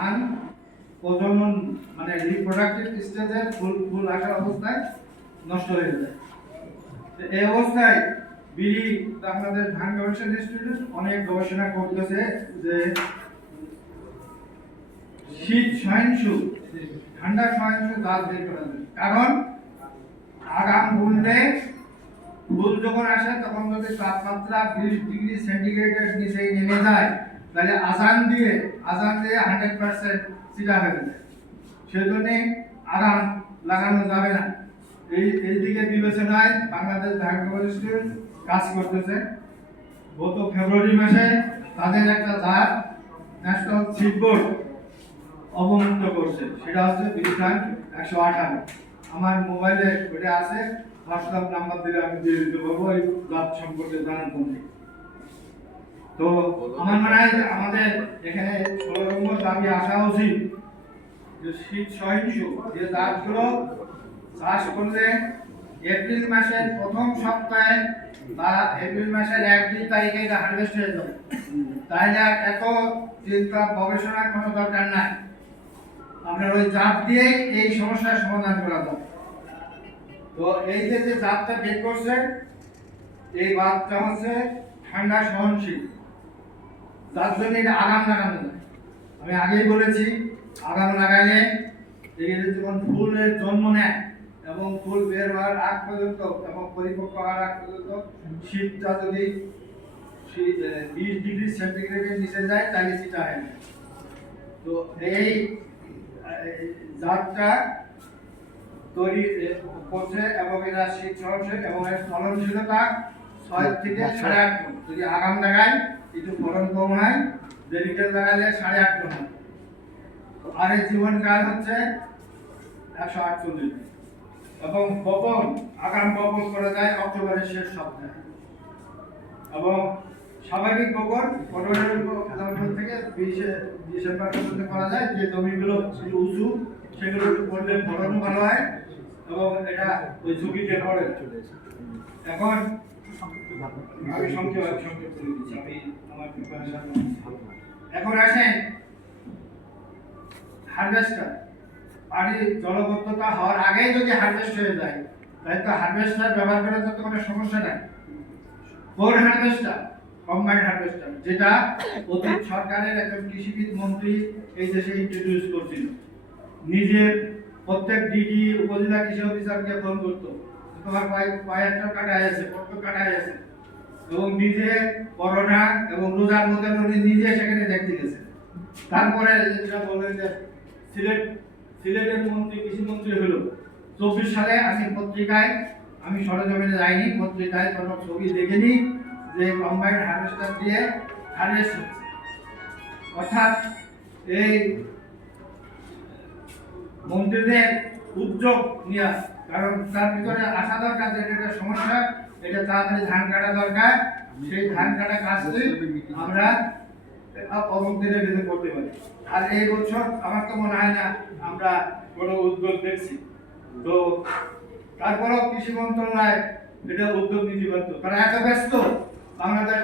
ধান প্রজনন মানে রিপ্রোডাক্টিভ স্টেজে ফুল আসার অবস্থায় নষ্ট হয়ে যায়। এই অবস্থায় বিডি আমাদের ধান গবেষণা ইনস্টিটিউট অনেক গবেষণা করতেছে যে শীত সহিংসু ঠান্ডা সহিংসু জাত বের করা যায়। কারণ আগাম বুনলে ফুল যখন আসে তখন যদি তাপমাত্রা 20 ডিগ্রি সেন্টিগ্রেডের নিচে নেমে যায় তাহলে আজান দিয়ে 100% সিধা হয়ে যায়। সেজন্য আগাম লাগানো যাবে না। এই দিকে বিবেচনায় বাংলাদেশ ধান গবেষণা ইনস্টিটিউট কাজ করতেছে। গত ফেব্রুয়ারি মাসে তাদের একটা জাত ন্যাশনাল সিড বোর্ড অবমুক্ত করছে, সেটা হচ্ছে বিধান 118। আমার মোবাইলে ওটা আছে, হোয়াটসঅ্যাপ নাম্বার দিলে আমি দিয়ে দিতে পারবো এই জাত সম্পর্কে জানার জন্য। তো আমার মনে হয় যে আমাদের এখানে 16 নম্বর দাবি আসা উচিত যে শীত সহিংসু যে জাতগুলো চাষ করলে এপ্রিল মাসের প্রথম সপ্তাহে বা এপ্রিল মাসের 1 তারিখে এটা হারভেস্ট হয়ে যাবে, তাহলে আর এত চিন্তা গবেষণার কোনো দরকার নাই। আপনার ওই জাত দিয়ে এই সমস্যার সমাধান করা যাবে। তো এই যে জাতটা বের করছে এই জাতটা হচ্ছে ঠান্ডা সহনশীল, যার জন্য এটা আগাম লাগানো যায়। আমি আগেই বলেছি আগাম লাগালে এগুলো যখন ফুলের জন্ম নেয় এবং ফুল বের হওয়ার আগ পর্যন্ত এবং পরিপক্ক হওয়ার আগ পর্যন্ত শীতটা যদি 20 ডিগ্রি সেন্টিগ্রেডের নিচে যায় তাহলে সেটা হয় না। তো এই জাতটা তৈরি করছে এবং এরা শীত সহনশীল এবং এর ফলনশীলতা 6 থেকে 8.5 গুণ। যদি আগাম লাগাই একটু ফলন কম হয়, দেরিতে লাগালে 8.5 গুণ হয়। আর এর জীবনকাল হচ্ছে 148 দিন এবং বপন আগাম বপন করা যায় অক্টোবরের শেষ সপ্তাহে এবং স্বাভাবিক বপন 15 থেকে 20 ডিসেম্বর পর্যন্ত করা যায়। যে জমিগুলো উঁচু সেগুলো করলে ফলনও ভালো হয় এবং এটা ওই ঝুঁকিতে পড়ে। এখন আমি সংক্ষেপ করে দিচ্ছি, আমি আমার প্রিপারেশন। এখন আসেন হারভেস্টার। পানি জলবদ্ধতা হওয়ার আগেই যদি হারভেস্ট হয়ে যায় তাহলে তো হারভেস্টার ব্যবহার করার তো কোনো সমস্যা নাই। কোন হারভেস্টার? কম্বাইন্ড হারভেস্টার, যেটা অতীত সরকারের একজন কৃষিবিদ মন্ত্রী এই দেশে ইন্ট্রোডিউস করছিল। নিজে প্রত্যেক ডিডি উপজেলা কৃষি অফিসারকে ফোন করতো, তোমার পায়েরটা কাটায় আছে, কত কাটায় আছে, এবং নিজে করোনা এবং রোজার মধ্যে উনি নিজে সেখানে দেখতে গেছে। তারপরে যেটা বললেন যে সিলেটের মন্ত্রী কৃষিমন্ত্রী হলো 24 সালে। আমি সরজমিনে যাইনি, পত্রিকায় কোনো ছবি দেখিনি যে কম্বাইন্ড হারভেস্টার দিয়ে হারভেস্ট হচ্ছে। অর্থাৎ এই মন্ত্রীদের উদ্যোগ নিয়ে, কারণ তার ভিতরে আসা দরকার যে এটা সমস্যা, এটা তাড়াতাড়ি ধান কাটা দরকার, সেই ধান কাটা কাজটি আমরা অবমুক্তির ভিতরে করতে পারি। আর এই বছর আমার তো মনে হয় না আমরা কোনো উদ্যোগ দেখছি। তো তারপরেও কৃষি মন্ত্রণালয় এটা উদ্যোগ নিতে পারতো, তারা এত ব্যস্ত বাংলাদেশ